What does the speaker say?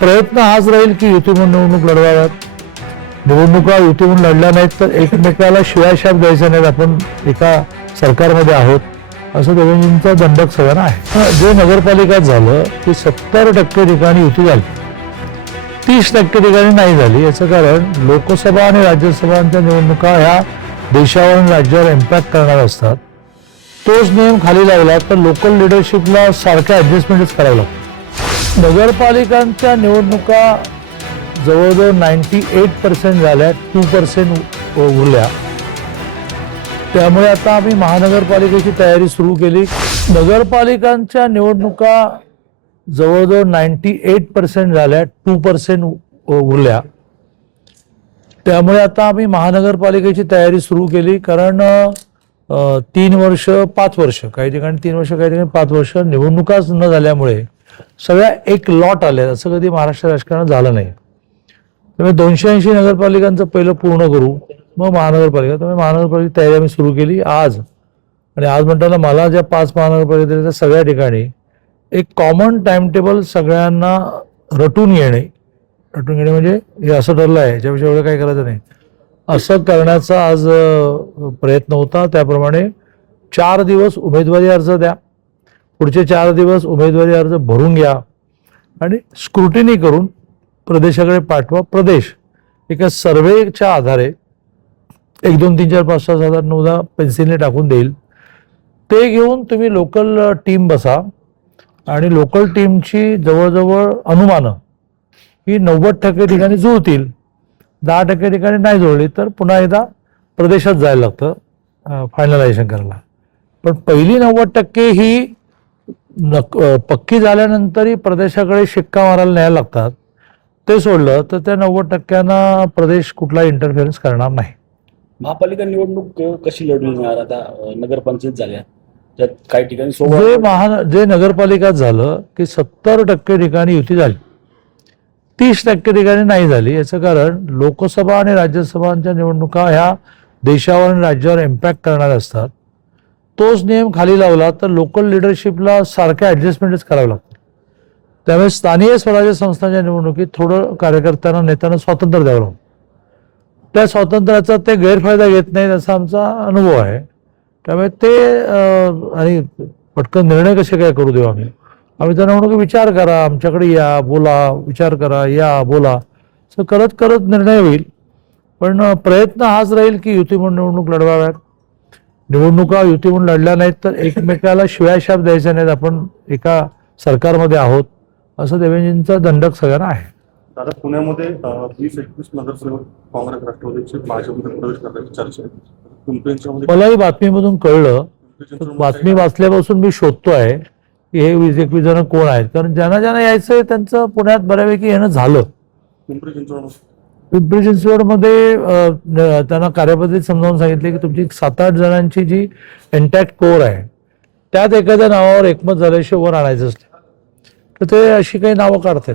प्रयत्न हाच राहील की युती म्हणून निवडणूक लढवाव्यात. निवडणुका युती म्हणून लढल्या नाहीत तर एकमेकाला शिवाशाप द्यायचा नाहीत. आपण एका सरकारमध्ये आहोत असं देवेंद्रजींचा दंडक सगळ्यांना आहे. जे नगरपालिकात झालं की 70% ठिकाणी युती झाली, 30% ठिकाणी नाही झाली. याचं कारण लोकसभा आणि राज्यसभांच्या निवडणुका ह्या देशावर आणि राज्यावर इम्पॅक्ट करणार असतात. तोच नियम खाली लावला तर लोकल लिडरशिपला सारख्या ऍडजस्टमेंटच करावं लागतं. नगरपालिकांच्या निवडणुका जवळजवळ 98% झाल्या, 2% उरल्या. त्यामुळे आता आम्ही महानगरपालिकेची तयारी सुरू केली. नगरपालिकांच्या निवडणुका जवळजवळ 98% झाल्या, 2% उरल्या. त्यामुळे आता आम्ही महानगरपालिकेची तयारी सुरू केली. कारण 3 वर्ष 5 वर्ष, काही ठिकाणी 3 वर्ष, काही ठिकाणी 5 वर्ष निवडणुकाच न झाल्यामुळे सगळ्या एक लॉट आल्या. असं कधी महाराष्ट्र राजकारणात झालं नाही. त्यामुळे 280 नगरपालिकांचं पहिलं पूर्ण करू, मग महानगरपालिका. त्यामुळे महानगरपालिकेची तयारी आम्ही सुरू केली आज. आणि आज म्हणताना मला ज्या 5 महानगरपालिका सगळ्या ठिकाणी एक कॉमन टाइम टेबल सगळ्यांना रटून घेणे म्हणजे हे असं ठरलं आहे, याच्यापेक्षा एवढं काही करायचं नाही असं करण्याचा आज प्रयत्न होता. त्याप्रमाणे 4 दिवस उमेदवारी अर्ज द्या, पुढचे 4 दिवस उमेदवारी अर्ज भरून घ्या आणि स्क्रुटिनी करून प्रदेशाकडे पाठवा. प्रदेश एका सर्वेच्या आधारे 1 2 3 4 5 6 7 8 9 10 पेन्सिलने टाकून देईल. ते घेऊन तुम्ही लोकल टीम बसा आणि लोकल टीमची जवळजवळ अनुमानं ही 90% ठिकाणी जुळतील. 10% ठिकाणी नाही जुळली तर पुन्हा एकदा प्रदेशात जायला लागतं फायनलायझेशन करायला. पण पहिली 90% ही पक्की झाल्यानंतरही प्रदेशाकडे शिक्का मारायला न्यायला लागतात. ते सोडलं तर त्या 90%ना प्रदेश कुठला इंटरफेरन्स करणार नाही. महापालिका निवडणूक कशी लढवणार आता? नगरपंचायत झाल्या त्यात काही ठिकाणी जे नगरपालिकात झालं की 70% ठिकाणी युती झाली, 30% ठिकाणी नाही झाली. याचं कारण लोकसभा आणि राज्यसभांच्या निवडणुका ह्या देशावर आणि राज्यावर इम्पॅक्ट करणार असतात. तोच नियम खाली लावला तर लोकल लिडरशिपला सारख्या ऍडजस्टमेंटच करावं लागतं. त्यामुळे स्थानिक स्वराज्य संस्थांच्या निवडणुकीत थोडं कार्यकर्त्यांना नेत्यांना स्वातंत्र्य द्यावं लागतं. त्या स्वातंत्र्याचा ते गैरफायदा घेत नाहीत असा आमचा अनुभव आहे. त्यामुळे ते आणि पटकन निर्णय कसे काय करू देऊ आम्ही त्यांना म्हणू की विचार करा, आमच्याकडे या, बोला, विचार करा, या, बोला, असं करत करत निर्णय होईल. पण प्रयत्न हाच राहील की युती म्हणून निवडणूक लढवाव्यात. निवडणुका युती म्हणून लढल्या नाहीत तर एकमेकाला शिवाशाप द्यायचा नाहीत. आपण एका सरकारमध्ये आहोत असं देवेंद्रजींचा दंडक सगळ्यांना आहे. दादा, पुण्यामध्ये 20-21 नगरसेवक काँग्रेस राष्ट्रवादीचे भाजपमध्ये प्रवेश करण्याची चर्चा आहे. मलाही बातमीमधून कळलं. बातमी वाचल्यापासून मी शोधतोय की हे 20-21 जण कोण आहेत. कारण ज्यांना यायचंय त्यांचं पुण्यात बऱ्यापैकी येणं झालं. पिंपरी चिंचवडमध्ये त्यांना कार्यपद्धती समजावून सांगितले की तुमची 7-8 जणांची जी इंटॅक्ट कोर आहे त्यात एखाद्या नावावर एकमत झाल्याशिवाय वर आणायचं असतं. तर ते अशी काही नावं काढतात.